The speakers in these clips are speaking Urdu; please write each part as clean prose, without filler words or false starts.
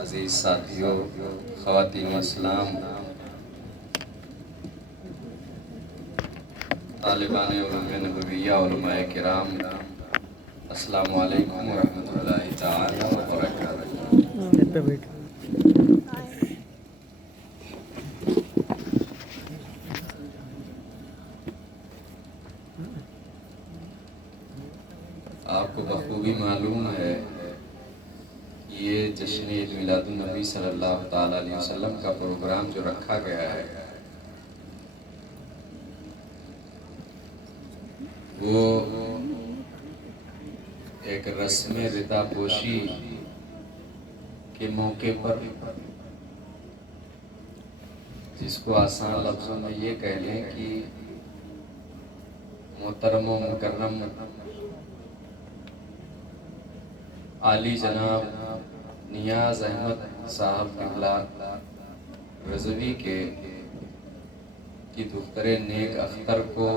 عزیز ساتھیوں، خواتین اسلام، طالبان علوم نبویہ، علماء کرام، السلام علیکم ورحمۃ اللہ تعالی وبرکاتہ۔ آپ کو بخوبی معلوم ہے یہ جشن عید میلاد النبی صلی اللہ تعالیٰ علیہ وسلم کا پروگرام جو رکھا گیا ہے وہ ایک رسم ردا پوشی کے موقع پر، جس کو آسان لفظوں میں یہ کہہ لیں کہ محترم و مکرم عالی جناب نیاز احمد صاحب قبلہ رضوی کی دختر نیک اختر کو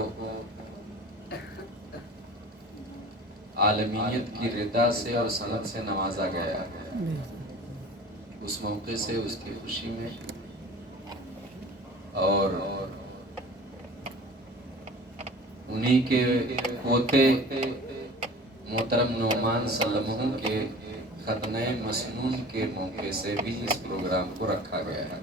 عالمیت کی ردا سے اور سند سے نوازا گیا۔ اس موقع سے اس کی خوشی میں اور انہی کے پوتے محترم نعمان سلمہ کے ختنہ مسنون کے موقع سے بھی اس پروگرام کو رکھا گیا ہے۔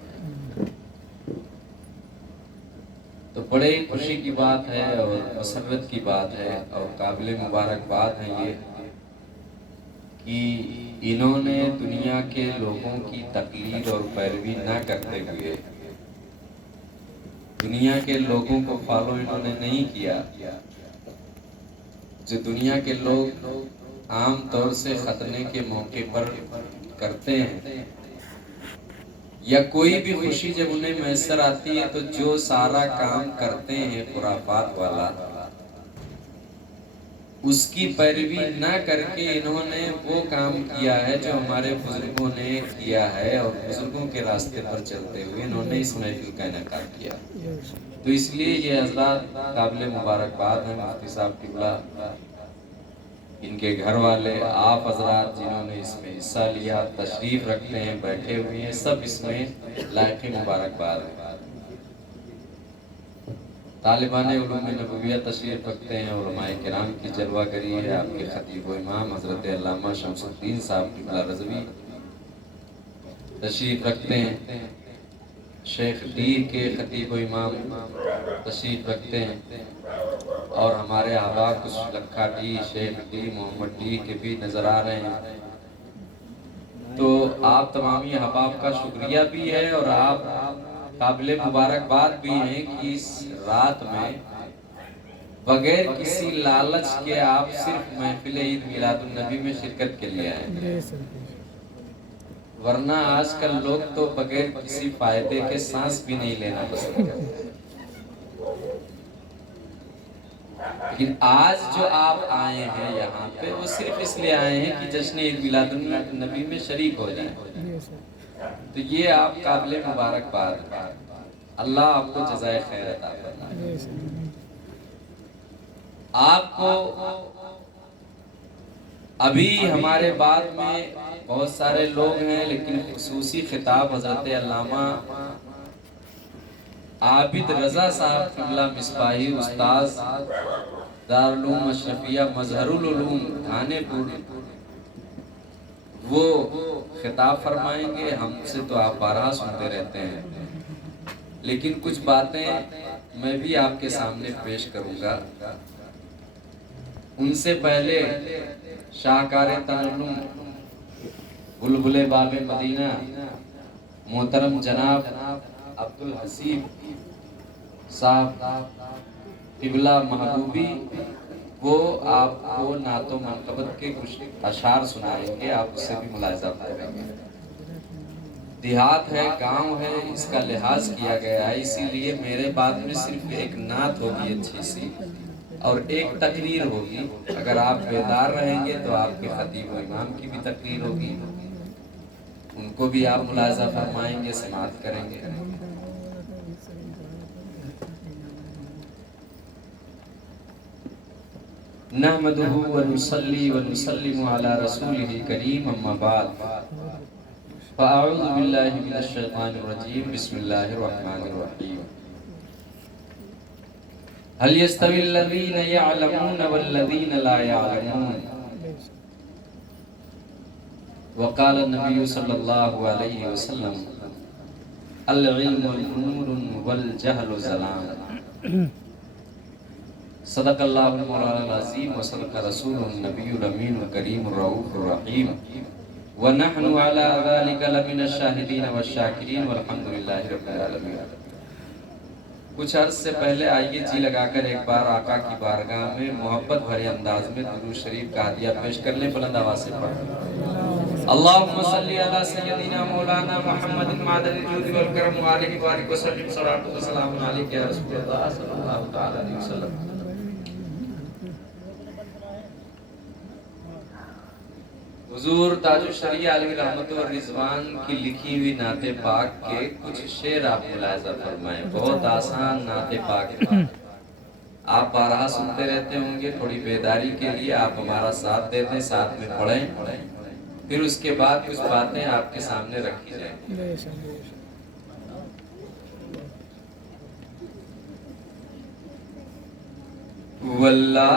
تو بڑے خوشی کی بات ہے اور مسرت کی بات ہے اور قابل مبارکباد ہے یہ کہ انہوں نے دنیا کے لوگوں کی تقلید اور پیروی نہ کرتے ہوئے، دنیا کے لوگوں کو فالو انہوں نے نہیں کیا جو دنیا کے لوگ عام طور سے ختنے کے موقع پر کرتے ہیں، یا کوئی بھی خوشی جب انہیں میسر آتی ہے تو جو سارا کام کرتے ہیں خرافات والا، اس کی پیروی نہ کر کے انہوں نے وہ کام کیا ہے جو ہمارے بزرگوں نے کیا ہے، اور بزرگوں کے راستے پر چلتے ہوئے انہوں نے اس محفل کا انعقاد کیا۔ تو اس لیے یہ حضرات قابل مبارکباد ہیں، مفتی صاحب قبلہ، ان کے گھر والے، آپ حضرات جنہوں نے اس میں حصہ لیا، تشریف رکھتے ہیں، بیٹھے ہوئے ہیں، سب اس میں لائق مبارکباد ہیں۔ طالبان علوم نبویہ تشریف رکھتے ہیں، علماء کرام کی جلوہ گری ہے، آپ کے خطیب و امام حضرت علامہ شمس الدین صاحب قبلہ رضوی تشریف رکھتے ہیں، شیخ ڈی کے خطیب و امام تشریف رکھتے ہیں، اور ہمارے احباب کچھ لکھا ڈی، شیخ ڈی، محمد ڈی کے بھی نظر آ رہے ہیں۔ تو آپ تمامی احباب کا شکریہ بھی ہے، اور آپ قابل مبارکباد بھی ہیں کہ اس رات میں بغیر کسی لالچ کے آپ صرف محفل عید میلاد النبی میں شرکت کے لیے آئے ہیں، ورنہ آج کل لوگ تو بغیر کسی فائدے کے سانس بھی نہیں لینا پسند کرتے۔ لیکن آج جو آپ آئے ہیں یہاں پہ، وہ صرف اس لیے آئے ہیں کہ جشن عید میلاد النبی میں شریک ہو جائیں، تو یہ آپ قابل مبارکباد ہیں۔ اللہ آپ کو جزائے خیر عطا فرمائے۔ آپ کو ابھی ہمارے بعد میں بہت سارے لوگ ہیں، لیکن خصوصی خطاب حضرت علامہ عابد رضا صاحب قبلہ مصباحی، استاذ دارالعلوم اشرفیہ مظہر العلوم تھانے پور، وہ خطاب فرمائیں گے۔ ہم سے تو آپ بارہا سنتے رہتے ہیں، لیکن کچھ باتیں میں بھی آپ کے سامنے پیش کروں گا۔ ان سے پہلے شاہکار ترنم، بلبل باب مدینہ، محترم جناب عبدالحسیب صاحب قبلہ محبوبی، وہ آپ کو نعت و منقبت کے کچھ اشعار سنائیں گے، آپ اس سے بھی ملاحظہ کریں گے۔ دیہات ہے، گاؤں ہے، اس کا لحاظ کیا گیا ہے، اسی لیے میرے بعد میں صرف ایک نعت ہوگی اچھی سی اور ایک تقریر ہوگی۔ اگر آپ بیدار رہیں گے تو آپ کے خطیب و امام کی بھی تقریر ہوگی، ان کو بھی آپ ملاحظہ فرمائیں گے، سماعت کریں گے۔ نحمدہ ونصلی ونسلم علی رسولہ کریم، اما بعد۔ فأعوذ بالله من الشيطان الرجيم بسم الله الرحمن الرحيم هل يستوي الذين يعلمون والذين لا يعلمون وقال النبي صلى الله عليه وسلم العلم نور والجهل ظلام صدق الله المولانا العظيم وصدق رسول النبي الأمين الكريم الرؤوف الرحيم ونحن على ذلك لمن الشاهدين والشاكرين والحمد لله رب العالمين. کچھ عرض سے پہلے آئیے جی لگا کر ایک بار آقا کی بارگاہ میں محبت بھرے انداز میں درود شریف کا ہدیہ پیش کر لیں. بلند آواز سے پڑھیں اللہم صلی علی سیدنا مولانا محمد معدن الجود والکرم وآلہ وآلہ وسلم صلاۃ و سلام علیک یا رسول اللہ صلی اللہ تعالی علیہ وسلم. حضور تاج الشریعہ علیہ رحمت و رضوان کی لکھی ہوئی نعت پاک کے کچھ شعر آپ ملاحظہ فرمائیں. بہت آسان نعت پاک ہے. آپ بارہا سنتے رہتے ہوں گے. تھوڑی بیداری کے لیے آپ ہمارا ساتھ دے دیں, ساتھ میں پڑھیں, پھر اس کے بعد کچھ باتیں آپ کے سامنے رکھی جائیں. واللہ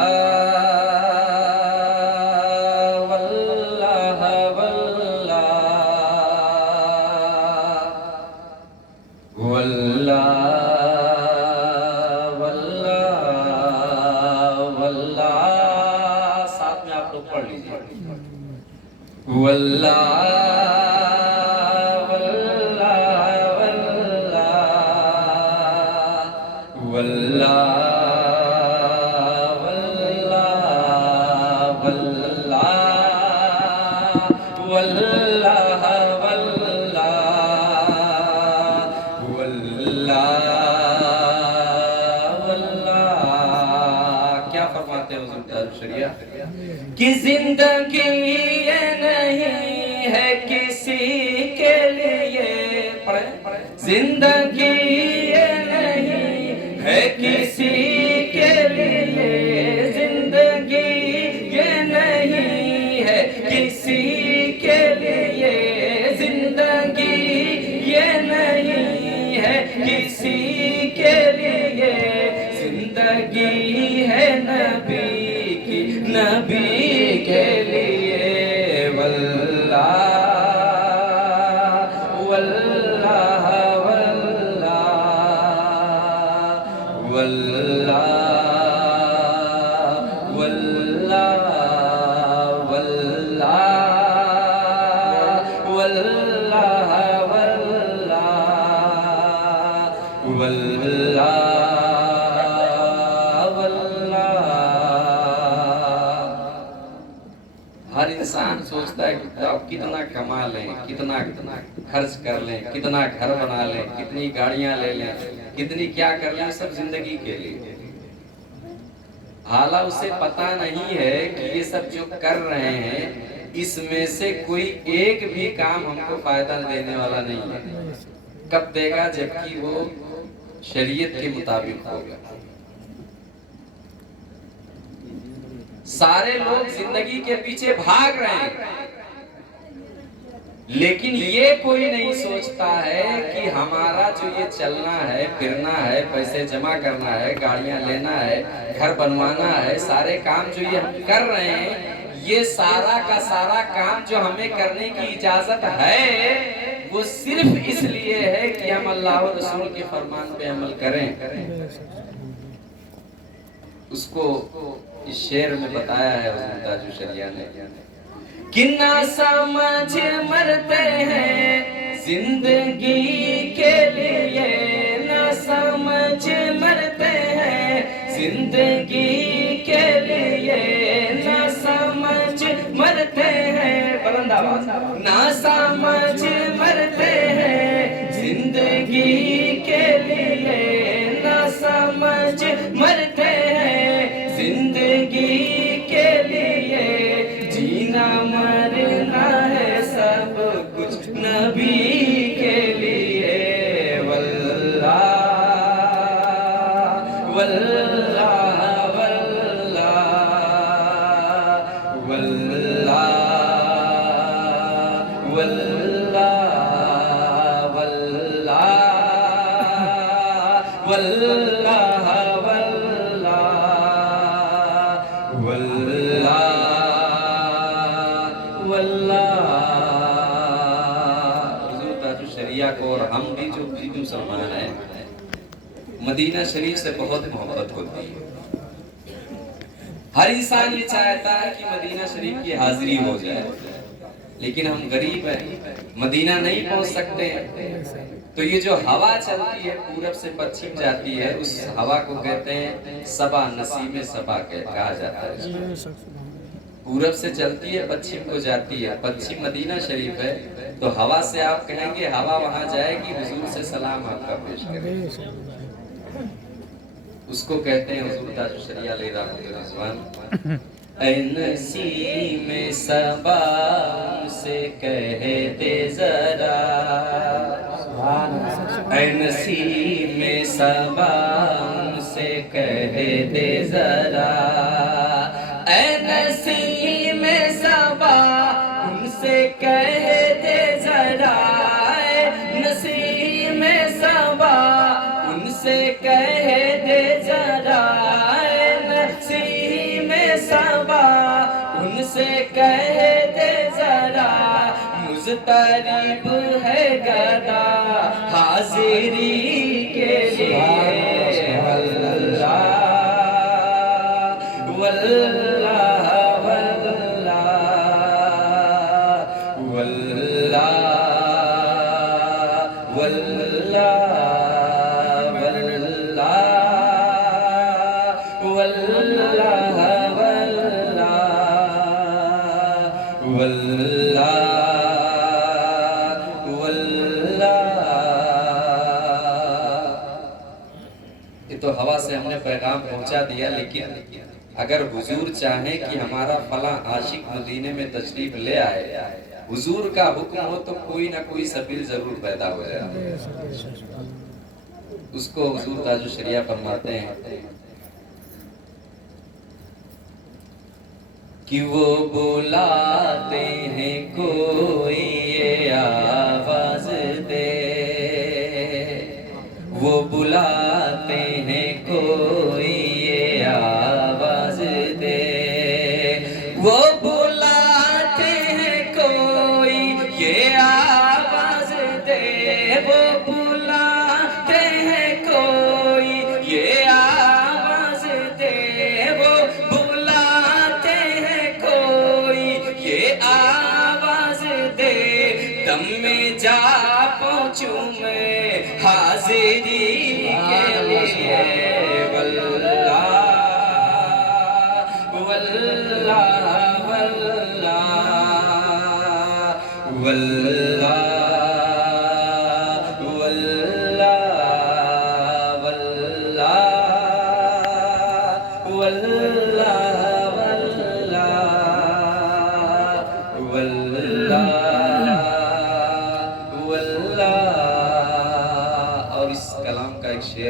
کہ زندگی یہ نہیں ہے کسی کے لیے, زندگی یہ نہیں ہے کسی کے لیے, زندگی یہ نہیں ہے کسی کے لیے, زندگی یہ نہیں ہے کسی کے لیے, زندگی ہے نبی کی, نبی کے لیے. واللہ واللہ واللہ واللہ واللہ واللہ واللہ واللہ ہر انسان سوچتا ہے کہ کتنا کما لیں, کتنا خرچ کر لیں, کتنا گھر بنا لیں, کتنی گاڑیاں لے لیں, کتنی کیا کر لیں, سب زندگی کے لیے. حالانکہ اسے پتا نہیں ہے کہ یہ سب جو کر رہے ہیں اس میں سے کوئی ایک بھی کام ہم کو فائدہ دینے والا نہیں ہے. کب دے گا؟ جبکہ وہ شریعت کے مطابق ہوگا. سارے لوگ زندگی کے پیچھے بھاگ رہے ہیں, لیکن یہ کوئی نہیں سوچتا ہے کہ ہمارا جو یہ چلنا ہے, پھرنا ہے, پیسے جمع کرنا ہے, گاڑیاں لینا ہے, گھر بنوانا ہے, سارے کام جو یہ ہم کر رہے ہیں, یہ سارا کا سارا کام جو ہمیں کرنے کی اجازت ہے وہ صرف اس لیے ہے کہ ہم اللہ و رسول کے فرمان پہ عمل کریں. اس کو اس شعر میں بتایا ہے حضرت تاج الشریعہ نے کہ نہ سمجھ مرتے ہیں زندگی کے لیے, نہ سمجھ مرتے ہیں زندگی کے لیے, نہ سمجھ مرتے ہیں, بلند آواز, نہ سمجھ مرتے ہیں زندگی کے لیے, نہ سمجھ مرتے ہیں زندگی کے لیے, جینا مرنا ہے سب کچھ نبی کے لیے. واللہ واللہ واللہ واللہ واللہ حضور تاج الشریعہ کو اور ہم بھی جو مسلمان ہیں مدینہ شریف سے بہت محبت ہوتی ہے. ہر انسان یہ چاہتا ہے کہ مدینہ شریف کی حاضری ہو جائے، لیکن ہم غریب ہیں، مدینہ نہیں پہنچ سکتے. تو یہ جو ہوا چلتی ہے پورب سے پچھم جاتی ہے، اس ہوا کو کہتے ہیں صبا، نسیم صبا کہا جاتا ہے. پورب سے چلتی ہے پچھم کو جاتی ہے، پچھم مدینہ شریف ہے، تو ہوا سے آپ کہیں گے ہوا وہاں جائے گی، حضور سے سلام آپ کا پیش کرے. اس کو کہتے ہیں حضور تاج الشریعہ علیہ رحمۃ الرضوان. اے نسیم صبا سے کہہ دے ذرا، اے نسیم صبا سے کہہ دے ذرا، اے نسیم صبا ان سے کہہ دے ذرا، اے نسیم صبا ان سے کہہ دے ذرا، اے نسیم صبا ان سے کہہ دے ذرا، مضطرب ہے گدا حاضری کے لیے. واللہ واللہ واللہ واللہ یہ تو ہوا سے ہم نے پیغام پہنچا دیا، لیکن اگر حضور چاہیں کہ ہمارا فلاں عاشق مدینے میں تشریف لے آئے، حضور کا حکم ہو تو کوئی نہ کوئی سبیل ضرور پیدا ہو جائے. اس کو حضور تاج الشریعہ فرماتے ہیں کہ وہ بلاتے ہیں کوئی یہ آواز دے، وہ بلاتے ہیں کوئی یہ آواز دے، وہ بلاتے ہیں کوئی یہ آواز دے، وہ بلاتے ہیں کوئی یہ آواز دے، وہ بلاتے ہیں کوئی یہ آواز دے، دم میں جا پہنچوں میں حاضری کے لیے. واللہ واللہ واللہ واللہ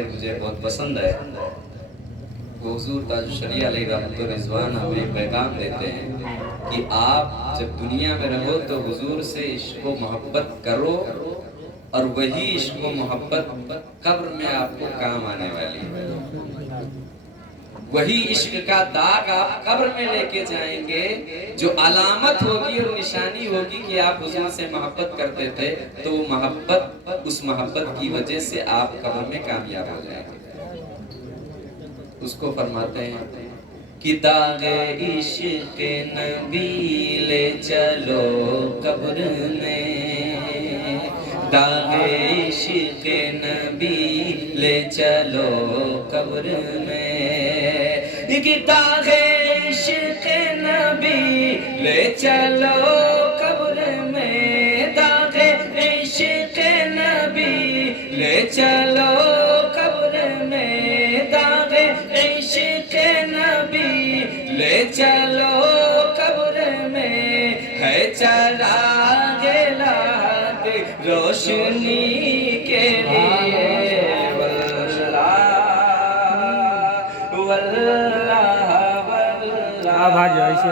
مجھے بہت پسند ہے. وہ حضور تاج الشریعہ علیہ رحمۃ الرضوان ہمیں پیغام دیتے ہیں کہ آپ جب دنیا میں رہو تو حضور سے عشق و محبت کرو، اور وہی عشق و محبت قبر میں آپ کو کام آنے والی ہے. وہی عشق کا داغ آپ قبر میں لے کے جائیں گے، جو علامت ہوگی اور نشانی ہوگی کہ آپ حضور سے محبت کرتے تھے، تو وہ محبت، اس محبت کی وجہ سے آپ قبر میں کامیاب ہو جائیں گے. اس کو فرماتے ہیں کہ داغ عشق نبی لے چلو قبر میں، داغ عشق نبی لے چلو قبر میں، کہ داغ عشق نبی لے چلو قبر میں، داغ عشق نبی لے چلو قبر میں، داغ عشق نبی لے چلو قبر میں، ہے چراغ لاگ روشنی کے لیے. بھاگ جاؤ ایسے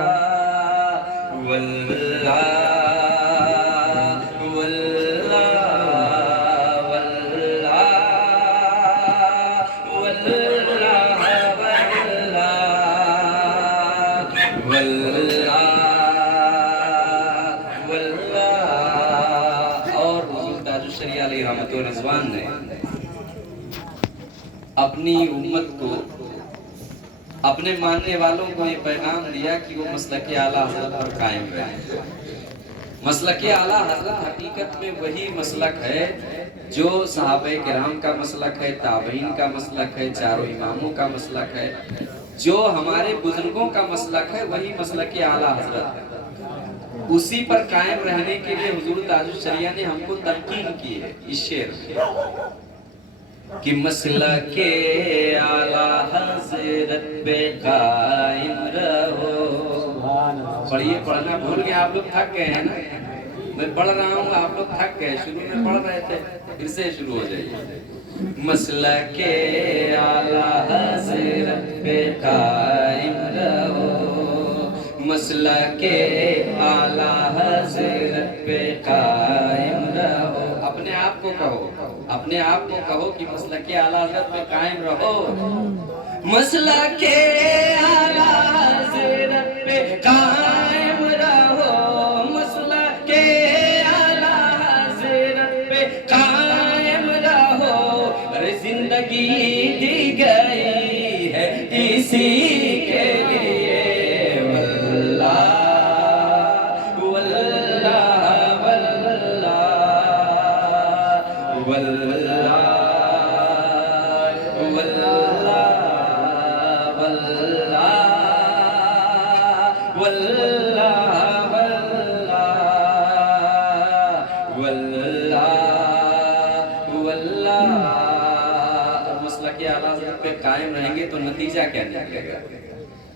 علیہ رحمت و رضوان نے اپنی امت کو، اپنے ماننے والوں کو یہ پیغام دیا کہ وہ مسلک اعلیٰ حضرت پر قائم رہیں۔ مسلک اعلیٰ حضرت حقیقت میں وہی مسلک ہے جو صحابہ کرام کا مسلک ہے، تابعین کا مسلک ہے، چاروں اماموں کا مسلک ہے، جو ہمارے بزرگوں کا مسلک ہے، وہی مسلک اعلیٰ حضرت ہے۔ اسی پر قائم رہنے کے لیے حضور تاج الشریعہ نے ہم کو تلقین کی ہے اس شعر میں کہ مسلک اعلیٰ حضرت پہ قائم رہو۔ پڑھیے، پڑھنا بھول گئے آپ لوگ، تھک گئے ہیں نا؟ میں پڑھ رہا ہوں، آپ لوگ تھک گئے، شروع میں پڑھ رہے تھے، پھر سے شروع ہو جائیے۔ مسلک اعلیٰ حضرت پہ قائم رہو، مسلک اعلیٰ حضرت پہ قائم رہو۔ اپنے آپ کو کہو، اپنے آپ کو کہو کہ مسلک اعلیٰ حضرت پہ قائم رہو، مسلک اعلیٰ حضرت پہ قائم رہو، مسلک اعلیٰ حضرت پہ قائم رہو۔ ارے زندگی دی گئی ہے اسی کے لیے، مسلک اعلیٰ حضرت پہ قائم رہیں گے تو نتیجہ کیا نکلے گا،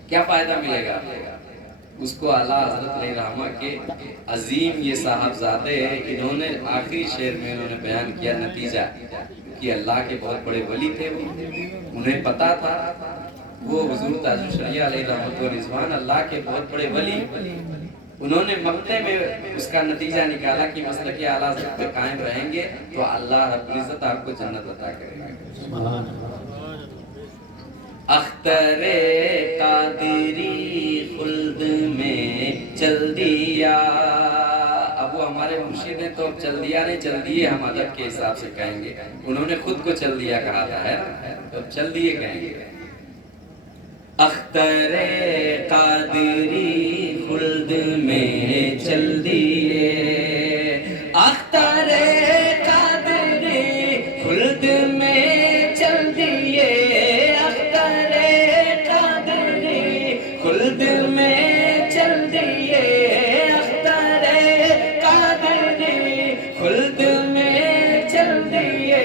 کیا فائدہ ملے گا؟ اس کو اعلیٰ حضرت علیہ رحمہ کے عظیم یہ صاحبزادے ہیں، انہوں نے آخری شعر میں انہوں نے بیان کیا نتیجہ کہ اللہ کے بہت بڑے ولی تھے، وہ انہیں پتا تھا، وہ حضور تاج الشریعہ علیہ رحمت و رضوان اللہ کے بہت بڑے ولی، انہوں نے مقطع میں اس کا نتیجہ نکالا کہ مسلک اعلیٰ حضرت پہ قائم رہیں گے تو اللہ رب العزت آپ کو جنت عطا کرے گا۔ اختر قادری خلد میں چل دیا، اب وہ ہمارے مرشد نے تو چل دیا نہیں، چل دیے ہم ادب کے حساب سے کہیں گے، انہوں نے خود کو چل دیا کہا تھا ہے نا، تو چل دیے کہیں گے۔ اختر قادری خلد میں چل دیے، اختر قادری خلد میں چل دیے، اختر قادری خلد میں چل دیے، اختر قادری خلد میں چل دیے،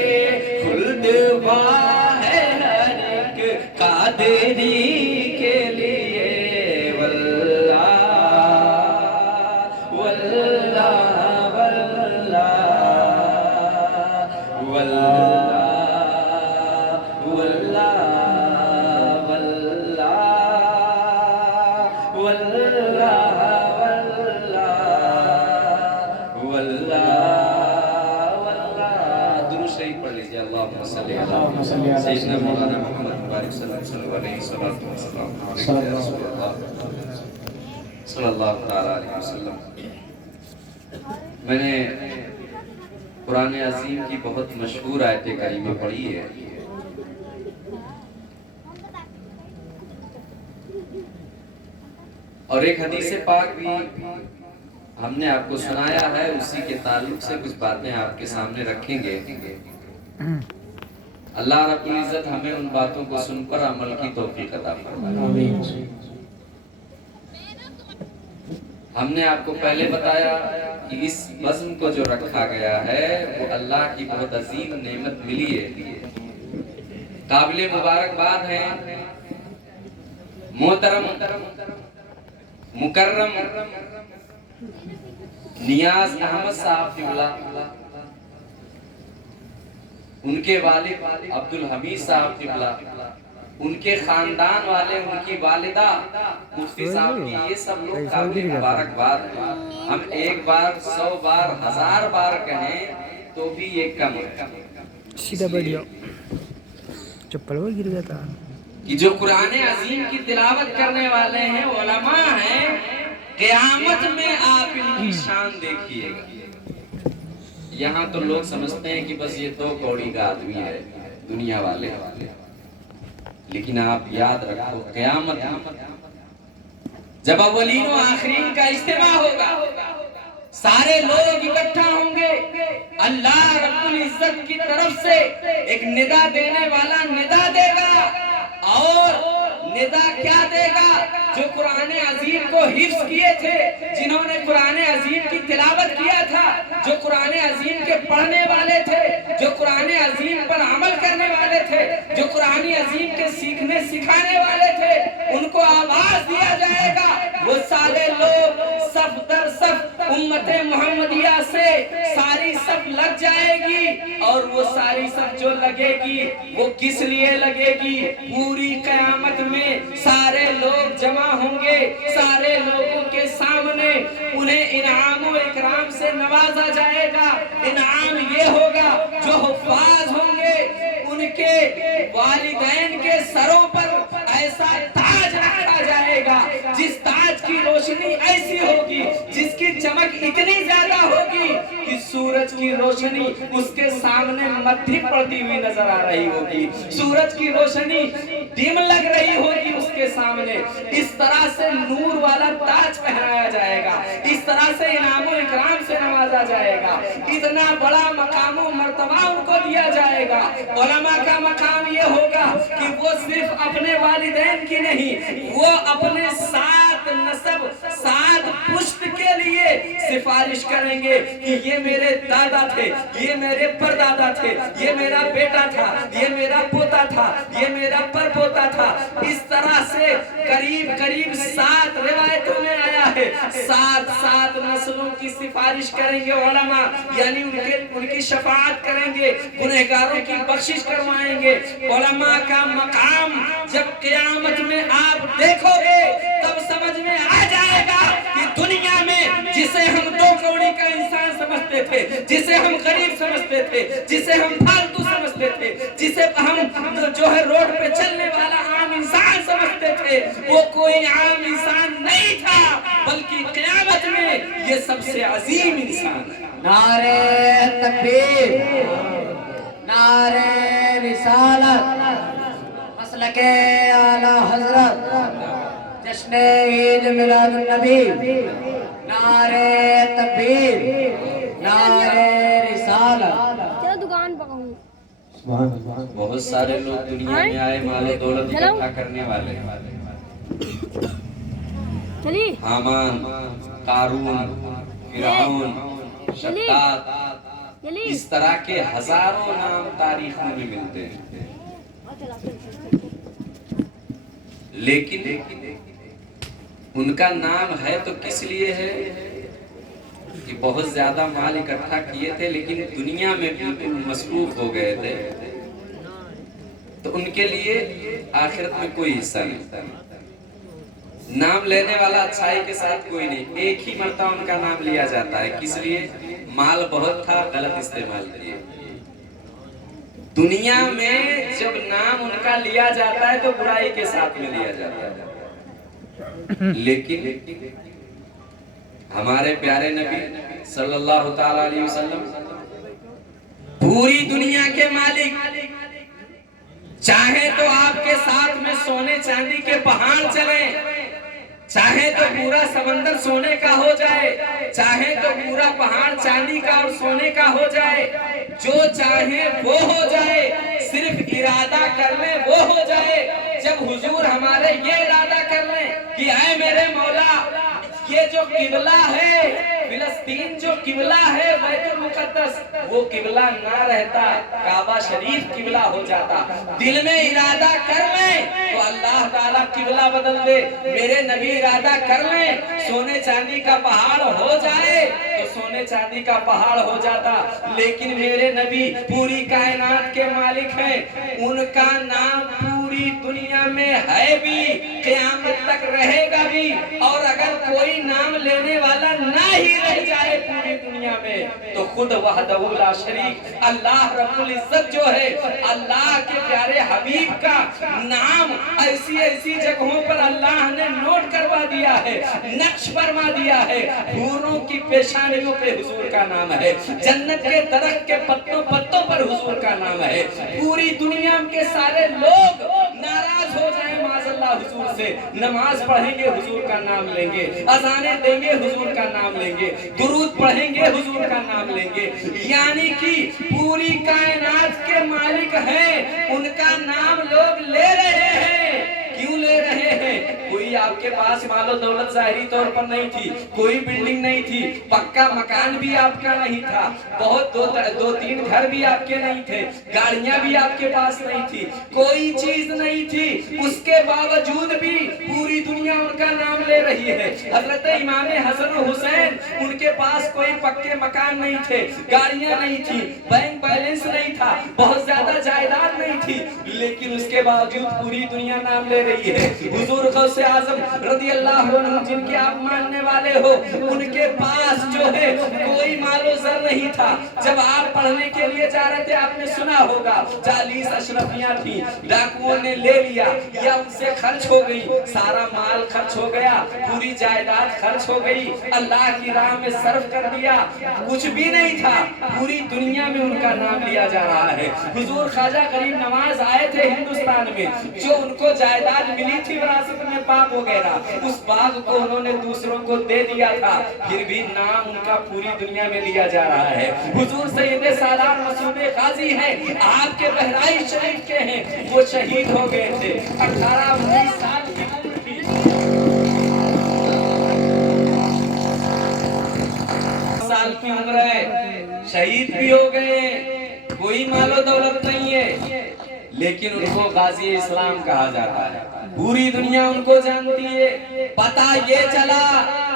خلد واہ ہے ہر ایک قادری کے لیے، واللہ واللہ واللہ واللہ واللہ واللہ واللہ واللہ واللہ۔ درود شریف پڑھ لیجیے، اللہم صلی علی سیدنا مولانا محمد مبارک صلی اللہ علیہ وسلم صلی اللہ علیہ وسلم۔ میں نے قرآن عظیم کی بہت مشہور آیت کریمہ پڑھی ہے، اور ایک حدیث پاک بھی ہم نے آپ کو سنایا ہے، اسی کے تعلق سے کچھ باتیں آپ کے سامنے رکھیں گے۔ اللہ رب العزت ہمیں ان باتوں کو سن کر عمل کی توفیق عطا فرمائے۔ ہم نے آپ کو پہلے بتایا کہ اس بزم کو جو رکھا گیا ہے وہ اللہ کی بہت عظیم نعمت ملی ہے، قابل مبارکباد ہے، محترم مکرم نیاز احمد صاحب قبلہ، ان کے والد عبدالحمید صاحب قبلہ، ان کے خاندان والے، ان کی والدہ مفتی صاحب کی، یہ سب لوگ قابل مبارکباد ہیں۔ ہم ایک بار 100 بار 1000 بار کہیں تو بھی یہ کم ہے، سیدھا بڑھیا چپل وہ گر گیا تھا کہ جو قرآن عظیم کی تلاوت کرنے والے ہیں علماء ہیں، قیامت میں آپ ان کی شان دیکھیے گا۔ یہاں تو لوگ سمجھتے ہیں کہ بس یہ 2 کوڑی کا آدمی ہے دنیا والے، لیکن آپ یاد رکھو قیامت جب اولین و آخرین کا اجتماع ہوگا، سارے لوگ اکٹھا ہوں گے، اللہ رب العزت کی طرف سے ایک ندا دینے والا ندا دے گا، اور ندا کیا دے گا؟ جو قرآن عظیم کو حفظ کیے تھے، جنہوں نے قرآن عظیم کی تلاوت کیا تھا، جو قرآن عظیم کے پڑھنے والے تھے، جو قرآن عظیم پر عمل کرنے والے تھے، جو قرآن عظیم کے سیکھنے سکھانے والے تھے، ان کو آواز دیا جائے گا۔ وہ سارے لوگ صف در صف امت محمدیہ سے ساری صف لگ جائے گی، اور وہ ساری صف جو لگے گی وہ کس لیے لگے گی؟ پوری قیامت میں سارے لوگ جمع ہوں گے، سارے لوگوں کے سامنے انہیں انعام و اکرام سے نوازا جائے گا۔ انعام یہ ہوگا جو حفاظ ہوں گے ان کے والدین کے سروں پر ایسا تاج رکھا جائے گا، جس تاج کی روشنی ایسی ہوگی، جس کی چمک اتنی زیادہ ہوگی کہ سورج کی روشنی اس کے سامنے متھی پڑتی ہوئی نظر آ رہی ہوگی، سورج کی روشنی ڈم لگ رہی ہوگی اس کے سامنے۔ اس طرح سے نور والا تاج پہنایا جائے گا، اس طرح سے انعام و اکرام سے نوازا جائے گا، اتنا بڑا مقام و مرتبہ ان کو دیا جائے گا۔ علماء کا مقام یہ ہوگا کہ وہ صرف اپنے والدین کی نہیں، وہ اپنے 7 نسب 7 پشت کے لیے سفارش کریں گے کہ یہ میرے دادا تھے، یہ میرے پردادا تھے، یہ میرا بیٹا تھا، یہ میرا پوتا تھا، یہ میرا پر پوتا تھا۔ اس طرح سے قریب قریب 7 روایتوں میں آیا ہے، 7 نسلوں کی سفارش کریں گے علماء، یعنی ان کی شفاعت کریں گے، گنہگاروں کی بخشش کروائیں گے۔ علماء کا مقام جب قیامت میں آپ دیکھو گے تب سمجھ میں آ جائے گا کہ دنیا میں جسے ہم 2 کوڑی کا انسان سمجھتے تھے، جسے ہم غریب سمجھتے تھے، جسے ہم پھالتو سمجھتے تھے، جسے ہم جو ہے روڈ پہ چلنے والا عام انسان سمجھتے تھے، وہ کوئی عام انسان نہیں تھا، بلکہ قیامت میں یہ سب سے عظیم انسان ہے۔ نعرہ تکبیر، نعرہ رسالت، مسلک اعلی حضرت، جشن عید میلاد النبی، نعرہ تکبیر، نعرہ رسالت۔ چلو دکان پکاؤں۔ بہت سارے لوگ دنیا میں آئے مال و دولت اکٹھا کرنے والے، چلی حامان، قارون، فرعون، شداد، اس طرح کے ہزاروں نام تاریخ میں ملتے ہیں، لیکن ان کا نام ہے تو کس لیے ہے کہ بہت زیادہ مال اکٹھا کیے تھے لیکن دنیا میں بالکل مصروف ہو گئے تھے، تو ان کے لیے آخرت میں کوئی حصہ نہیں۔ نام لینے والا اچھائی کے ساتھ کوئی نہیں، ایک ہی مرتبہ ان کا نام لیا جاتا ہے، کس لیے؟ مال بہت تھا، غلط استعمال کیے۔ دنیا میں جب نام ان کا لیا جاتا ہے تو برائی کے ساتھ میں لیا جاتا ہے، لیکن ہمارے پیارے نبی صلی اللہ تعالی علیہ وسلم پوری دنیا کے مالک، چاہے تو آپ کے ساتھ میں سونے چاندی کے پہاڑ چلیں، چاہے تو پورا سمندر سونے کا ہو جائے، چاہے تو پورا پہاڑ چاندی کا اور سونے کا ہو جائے، جو چاہے وہ ہو جائے، صرف ارادہ کر لیں وہ ہو جائے۔ جب حضور ہمارے یہ ارادہ کر لیں کہ اے میرے مولا، یہ جو قبلہ ہے فلسطین، جو قبلہ ہے بیت المقدس، وہ قبلہ نہ رہتا، کعبہ شریف قبلہ ہو جاتا۔ دل میں ارادہ کر لیں تو اللہ تعالیٰ قبلہ بدل دے۔ میرے نبی ارادہ کر لیں سونے چاندی کا پہاڑ ہو جائے تو سونے چاندی کا پہاڑ ہو جاتا، لیکن میرے نبی پوری کائنات کے مالک ہیں، ان کا نام پوری دنیا میں ہے بھی، قیامت تک رہے گا بھی، اور اگر کوئی نام لینے والا نہ ہی رہ جائے پوری دنیا میں تو خود وحدہ لا شریک اللہ رب العزت جو ہے، اللہ کے پیارے حبیب کا نام ایسی ایسی جگہوں پر اللہ نے نوٹ کروا دیا ہے، نقش فرما دیا ہے۔ حوروں کی پیشانیوں پہ حضور کا نام ہے، جنت کے درخت کے پتوں پر حضور کا نام ہے۔ پوری دنیا کے سارے لوگ ناراض ہو جائیں معاذ اللہ حضور سے، نماز پڑھیں گے حضور کا نام لیں گے، اذانیں دیں گے حضور کا نام لیں گے، درود پڑھیں گے حضور کا نام لیں گے، یعنی کہ پوری کائنات کے مالک ہیں، ان کا نام لوگ لے رہے ہیں۔ کیوں لے رہے ہیں؟ کوئی آپ کے پاس مال و دولت ظاہری طور پر نہیں تھی، کوئی بلڈنگ نہیں تھی، پکا مکان بھی آپ کا نہیں تھا، بہت دو تین گھر بھی آپ کے نہیں تھے، گاڑیاں بھی آپ کے پاس نہیں تھی، کوئی چیز نہیں تھی، اس کے باوجود بھی پوری دنیا ان کا نام لے رہی ہے۔ حضرت امام حسن و حسین، ان کے پاس کوئی پکے مکان نہیں تھے، گاڑیاں نہیں تھی، بینک بیلنس نہیں تھا، بہت زیادہ جائیداد نہیں تھی، لیکن اس کے باوجود پوری دنیا نام لے رہی ہے۔ حضور غوث اعظم رضی اللہ عنہ جن کے آپ ماننے والے ہو، ان کے پاس جو ہے کوئی مال و زر نہیں تھا۔ جب آپ پڑھنے کے لیے جا رہے تھے آپ نے سنا ہوگا 40 اشرفیاں تھیں، ڈاکوؤں نے لے لیا یا ان سے خرچ ہو گئی، سارا مال خرچ ہو گیا، پوری جائیداد خرچ ہو گئی، اللہ کی راہ میں صرف کر دیا، کچھ بھی نہیں تھا، پوری دنیا میں ان کا نام لیا جا رہا ہے۔ حضور خواجہ غریب نواز آئے تھے ہندوستان میں، جو ان کو جائیداد ملی تھی وراثت میں باغ وغیرہ، اس باغ کو انہوں نے دوسروں کو دے دیا تھا، پھر بھی نام ان کا پوری دنیا میں لیا جا رہا ہے۔ حضور سید سالار مسعود غازی ہیں، آپ کے بہرائچ شریف کے ہیں، وہ شہید ہو گئے تھے، 18-19 سال کی عمر تھی، سال کی عمر ہے، شہید بھی ہو گئے، کوئی مال و دولت نہیں ہے، لیکن ان کو غازی اسلام کہا جاتا ہے، پوری دنیا ان کو جانتی ہے۔ پتہ یہ چلا،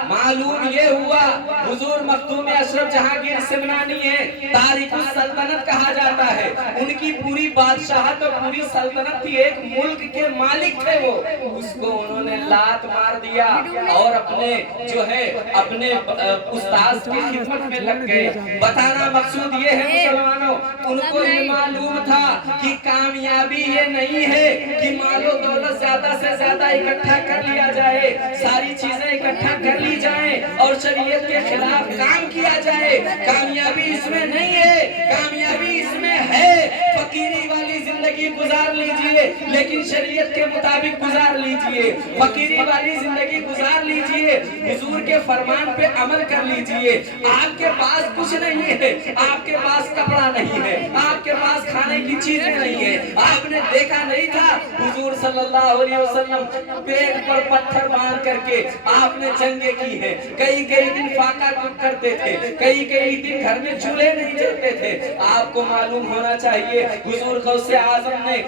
معلوم یہ ہوا، حضور مخدوم اشرف جہانگیر سمنانی ہے، تاریخ السلطنت کہا جاتا ہے، ان کی پوری بادشاہت اور پوری سلطنت تھی، ایک ملک کے مالک تھے وہ، اس کو انہوں نے لات مار دیا اور اپنے جو ہے اپنے استاذ کی خدمت میں لگ گئے۔ بتانا مقصود یہ ہے مسلمانوں، ان کو یہ معلوم تھا کہ کامیابی یہ نہیں ہے کہ مال و دولت زیادہ سے زیادہ اکٹھا کر لیا جائے، ساری چیزیں اکٹھا کر لی جائیں اور شریعت کے خلاف کام کیا جائے، کامیابی اس میں نہیں ہے، کامیابی اس میں ہے فقیری والی زندگی گزار لیجئے لیکن شریعت کے مطابق گزار لیجئے، فقیری والی زندگی گزار لیجئے، حضور کے فرمان پہ عمل کر لیجئے۔ آپ کے پاس کچھ نہیں ہے، آپ کے پاس کپڑا نہیں ہے، آپ کے پاس کھانے کی چیزیں نہیں ہے، آپ نے دیکھا نہیں تھا حضور صلی اللہ علیہ وسلم پیٹ پر پتھر باندھ کر کے آپ نے جنگیں کی ہیں، کئی دن فاقہ کرتے تھے، کئی دن گھر میں چولہے نہیں جلتے تھے۔ آپ کو معلوم ہونا چاہیے حضور غوث اعظم نے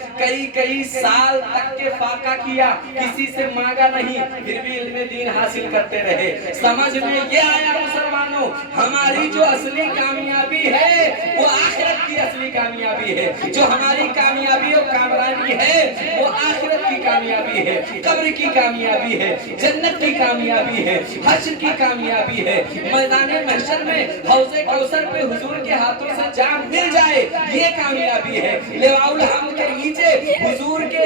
کئی سال تک کے فاقہ کیا، کسی سے مانگا نہیں، پھر بھی علم دین حاصل کرتے رہے۔ سمجھ میں یہ آیا مسلمانوں، ہماری جو اصلی کامیابی ہے وہ آخرت کی اصلی کامیابی ہے، جو ہماری کامیابی اور کامرانی ہے وہ آخرت کی کامیابی ہے، قبر کی کامیابی ہے، جنت کی کامیابی ہے، حشر کی کامیابی ہے، میدان محشر میں حوض کوثر پہ حضور کے ہاتھوں سے جام مل جائے یہ کامیابی ہے، لواء الحمد کے نیچے حضور کے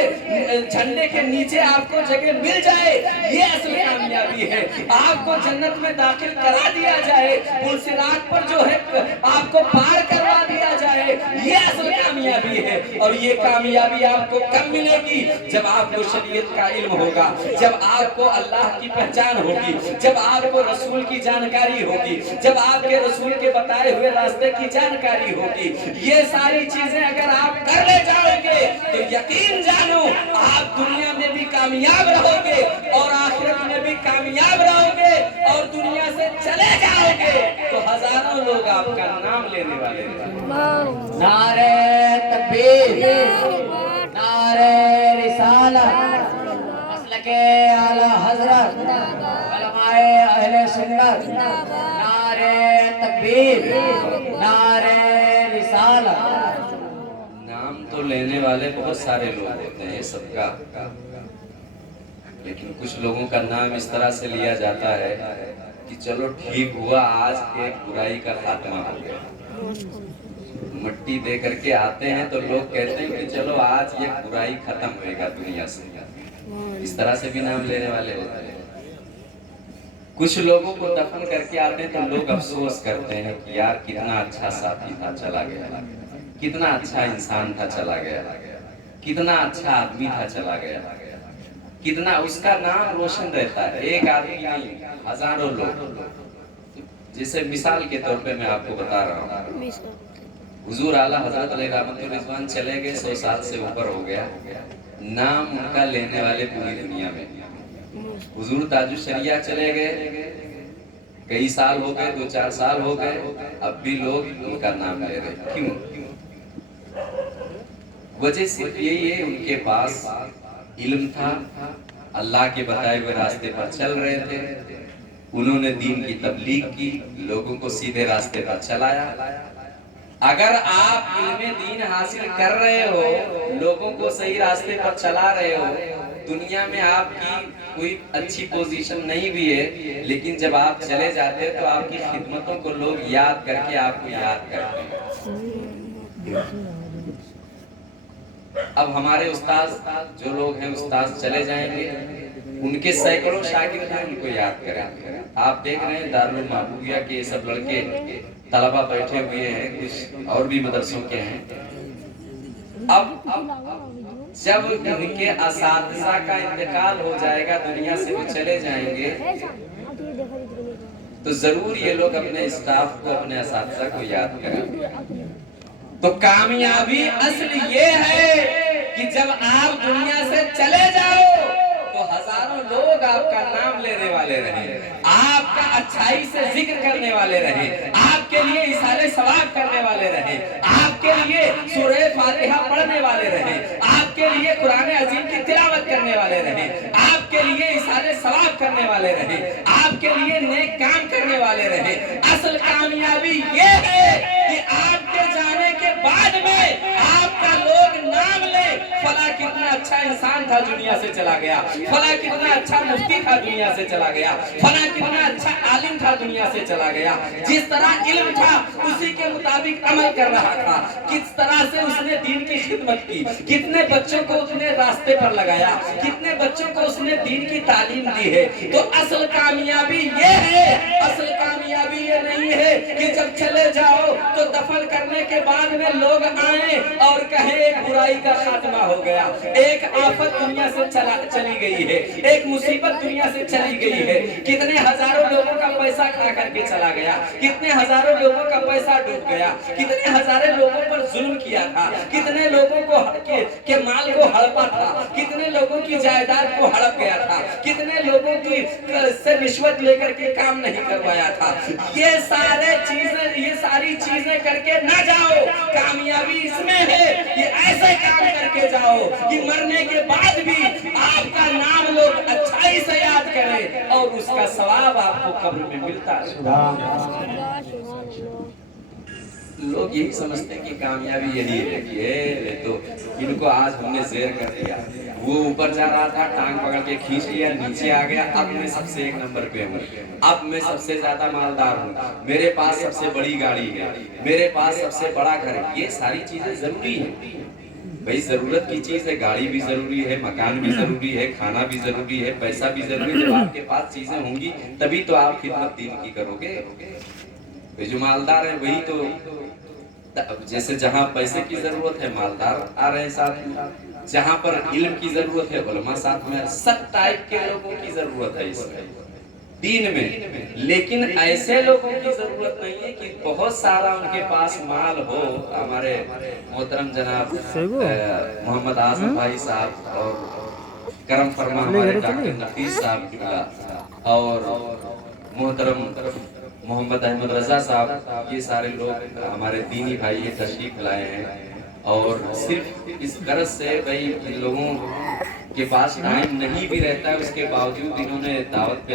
جھنڈے کے نیچے آپ کو جگہ مل جائے یہ اصل کامیابی ہے، آپ کو جنت میں داخل کرا دیا جائے، پل صراط پر جو ہے آپ کو پار کروا دیا جائے یہ اصل کامیابی ہے۔ اور یہ کامیابی آپ کو کب ملے گی؟ جب آپ کو شریعت کا علم ہوگا، جب آپ کو اللہ کی پہچان ہوگی، جب آپ کو رسول کی جانکاری ہوگی، جب آپ کے رسول کے بتائے ہوئے راستے کی جانکاری ہوگی، یہ ساری چیزیں اگر آپ کر لے جاؤ گے تو یقین جانو آپ دنیا میں بھی کامیاب رہو گے اور آخرت میں بھی کامیاب رہو گے، اور دنیا سے چلے جاؤ گے تو ہزاروں لوگ آپ کا نام لینے والے ہیں۔ نعرہ تکبیر، نعرہ رسالت، مسلک اعلی حضرت، علماء اہل سنت، نعرہ تکبیر، نعرہ رسالت۔ نام تو تو لینے والے بہت سارے لوگ ہوتے ہیں، یہ سب کا، لیکن کچھ لوگوں کا نام اس طرح سے لیا جاتا ہے کہ چلو ٹھیک ہوا آج ایک برائی کا خاتمہ ہو گیا۔ مٹی دے کر کے آتے ہیں تو لوگ کہتے ہیں کہ چلو آج یہ برائی ختم ہوئے گا دنیا سے، اس طرح سے بھی نام لینے والے ہوتے ہیں۔ کچھ لوگوں کو دفن کر کے آتے ہیں تو لوگ افسوس کرتے ہیں کہ یار کتنا اچھا ساتھی تھا چلا گیا، کتنا اچھا انسان تھا چلا گیا، کتنا اچھا آدمی تھا چلا گیا، کتنا اس کا نام روشن رہتا ہے، ایک آدمی نہیں ہزاروں لوگ۔ جیسے مثال کے طور پہ میں آپ کو بتا رہا ہوں، حضور اعلیٰ حضرت علیہ رحمت الرضوان چلے گئے، 100 سال سے اوپر ہو گیا، نام ان کا لینے والے پوری دنیا میں۔ حضور تاج الشریعہ چلے گئے، کئی سال ہو گئے، 2-4 سال ہو گئے، اب بھی لوگ ان کا نام لے رہے۔ کیوں؟ وجہ صرف یہی ہے ان کے پاس علم تھا، اللہ کے بتائے ہوئے راستے پر چل رہے تھے، انہوں نے دین کی تبلیغ کی، لوگوں کو سیدھے راستے پر چلایا۔ اگر آپ علم دین حاصل کر رہے ہو، لوگوں کو صحیح راستے پر چلا رہے ہو، دنیا میں آپ کی کوئی اچھی پوزیشن نہیں بھی ہے، لیکن جب آپ چلے جاتے ہیں تو آپ کی خدمتوں کو لوگ یاد کر کے آپ کو یاد کرتے ہیں۔ اب ہمارے استاذ جو لوگ ہیں، استاذ چلے جائیں گے، ان کے سینکڑوں شاگرد ہیں، ان کو یاد کریں۔ آپ دیکھ رہے ہیں دارالمعبودیہ کے یہ سب لڑکے طلبہ بیٹھے ہوئے ہیں، کچھ اور بھی مدرسوں کے ہیں۔ اب جب ان کے اساتذہ کا انتقال ہو جائے گا، دنیا سے بھی چلے جائیں گے، تو ضرور یہ لوگ اپنے اسٹاف کو، اپنے اساتذہ کو یاد کریں۔ تو کامیابی اصل یہ ہے کہ جب آپ دنیا سے چلے جاؤ تو ہزاروں لوگ آپ کا نام لینے والے رہیں، آپ کا اچھائی سے ذکر کرنے والے رہیں، آپ کے لیے اِیصال ثواب کرنے والے رہیں، آپ کے لیے سورہ فاتحہ پڑھنے والے رہیں، آپ کے لیے قرآن عظیم کی تلاوت کرنے والے رہیں، آپ کے لیے اِیصال ثواب کرنے والے رہیں، آپ کے لیے نیک کام کرنے والے رہیں۔ اصل کامیابی یہ ہے کہ آپ کے جانے کے بعد میں آپ کا لوگ نام لے، فلاں کتنا اچھا انسان تھا دنیا سے چلا گیا، فلاں کتنا اچھا مفتی تھا دنیا سے چلا گیا، فلاں کتنا اچھا عالم تھا دنیا سے چلا گیا، جس طرح علم تھا اسی کے مطابق عمل کر رہا تھا، کس طرح سے اس نے دین کی خدمت کی، کتنے بچوں کو اس نے راستے پر لگایا، کتنے بچوں کو اس نے دین کی تعلیم دی ہے۔ تو اصل کامیابی یہ ہے، اصل کامیابی یہ نہیں ہے کہ جب چلے جاؤ تو دفن کرنے کے بعد میں لوگ آئیں اور کہیں ایک برائی کا خاتمہ ہو گیا، ایک آفت دنیا سے چلی گئی ہے، ایک مصیبت دنیا سے چلی گئی ہے، کتنے ہزاروں لوگوں کا پیسہ کھا کر کے چلا گیا، کتنے ہزاروں لوگوں کا پیسہ ڈوب گیا، کتنے ہزاروں لوگوں پر ظلم کیا تھا، کتنے لوگوں کو کے مال کو ہڑپا تھا، کتنے لوگوں کی جائیداد کو ہڑپ گیا تھا، کتنے لوگوں کی سے رشوت لے کر کے کام نہیں کروایا تھا۔ یہ ساری چیزیں کر کے نہ جاؤ، کامیابی اس میں ہے کہ ایسے کام کر کے جاؤ کہ مرنے کے بعد بھی آپ کا نام لوگ اچھائی سے یاد کریں اور اس کا ثواب آپ کو قبر میں ملتا ہے۔ لوگ یہی سمجھتے ہیں کہ کامیابی یہی ہے کہ یہ تو ان کو آج ہم نے زیر کر دیا، وہ اوپر جا رہا تھا ٹانگ پکڑ کے کھینچ لیا، نیچے آ گیا، اب میں سب سے 1 نمبر پہ ہوں، اب میں سب سے زیادہ مالدار ہوں، میرے پاس سب سے بڑی گاڑی ہے، میرے پاس سب سے بڑا گھر ہے۔ یہ ساری چیزیں ضروری ہیں بھائی، ضرورت کی چیز ہے، گاڑی بھی ضروری ہے، مکان بھی ضروری ہے، کھانا بھی ضروری ہے، پیسہ بھی ضروری ہے۔ جب آپ کے پاس چیزیں ہوں گی تبھی تو آپ خدمت دین کی کرو گے۔ جو مالدار ہے وہی تو، جیسے جہاں پیسے کی ضرورت ہے مالدار آ رہے ہیں ساتھ میں، جہاں پر علم کی ضرورت ہے علماء ساتھ میں، سب ٹائپ کے لوگوں کی ضرورت ہے اس میں دین میں، لیکن ایسے لوگوں کی ضرورت نہیں ہے کہ بہت سارا ان کے پاس مال ہو۔ ہمارے محترم جناب محمد اعظم بھائی صاحب اور کرم فرما ہمارے ڈاکٹر نفیس صاحب اور محترم محمد احمد رضا صاحب، یہ سارے لوگ ہمارے دینی بھائی یہ تشریف لائے ہیں، اور صرف اس غرض سے بھائی ان لوگوں کے پاس ٹائم نہیں بھی رہتا ہے، اس کے باوجود انہوں نے دعوت پہ